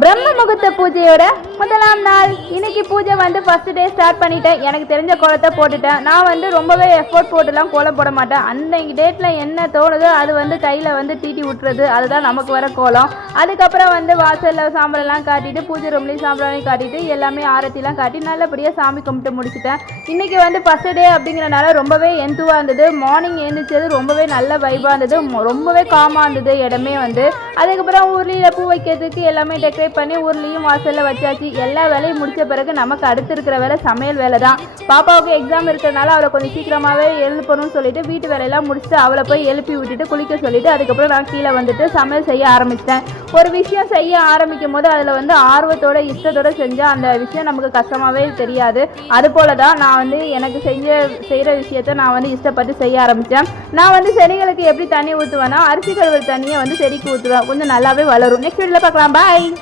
பிரம்ம முகூர்த்த பூஜையோட முதலாம் நாள் இன்னைக்கு பூஜை வந்து ஃபர்ஸ்ட் டே ஸ்டார்ட் பண்ணிட்டேன். எனக்கு தெரிஞ்ச கோலத்தை போட்டுட்டேன். நான் வந்து ரொம்பவே எஃபோர்ட் போட்டுலாம் கோலம் போட மாட்டேன். அன்னைக்கு டேட்டில் என்ன தோணுதோ அது வந்து கையில் வந்து தீட்டி விட்டுறது, அதுதான் நமக்கு வர கோலம். அதுக்கப்புறம் வந்து வாசலில் சாம்பலெல்லாம் காட்டிட்டு, பூஜை ரூம்லேயும் சாம்பலாம் காட்டிட்டு, எல்லாமே ஆரத்திலாம் காட்டி நல்லபடியாக சாமி கும்பிட்டு முடிச்சுட்டேன். இன்றைக்கி வந்து ஃபர்ஸ்ட் டே அப்படிங்கிறனால ரொம்பவே எந்துவாக இருந்தது. மார்னிங் எழுந்திரிச்சது ரொம்பவே நல்ல வைபாக இருந்தது, ரொம்பவே காமாக இருந்தது இடமே வந்து. அதுக்கப்புறம் ஊர்லேயும் பூ வைக்கிறதுக்கு எல்லாமே டெக்கரேட் பண்ணி ஊர்லேயும் வாசலில் வச்சாச்சு. எல்லா வேலையும் முடித்த பிறகு நமக்கு அடுத்து இருக்கிற வேலை சமையல் வேலை தான். பாப்பாவுக்கு எக்ஸாம் இருக்கிறதுனால அவளை கொஞ்சம் சீக்கிரமாகவே எழுப்பணும்னு சொல்லிட்டு வீட்டு வேலையெல்லாம் முடிச்சுட்டு அவளை போய் எழுப்பி விட்டுட்டு குளிக்க சொல்லிட்டு அதுக்கப்புறம் நான் கீழே வந்துட்டு சமையல் செய்ய ஆரம்பிச்சிட்டேன். ஒரு விஷயம் செய்ய ஆரம்பிக்கும் போது அதில் வந்து ஆர்வத்தோட இஷ்டத்தோட செஞ்சால் அந்த விஷயம் நமக்கு கஷ்டமாகவே தெரியாது. அதுபோல தான் நான் வந்து எனக்கு செய்கிற விஷயத்த நான் வந்து இஷ்டப்பட்டு செய்ய ஆரம்பித்தேன். நான் வந்து செடிகளுக்கு எப்படி தண்ணி ஊற்றுவேன்னா, அரிசி கழுவுற தண்ணியை வந்து செடிக்கு ஊற்றுவேன். கொஞ்சம் நல்லாவே வளரும். நெக்ஸ்ட் வீடியோவில் பார்க்கலாம். பாய்.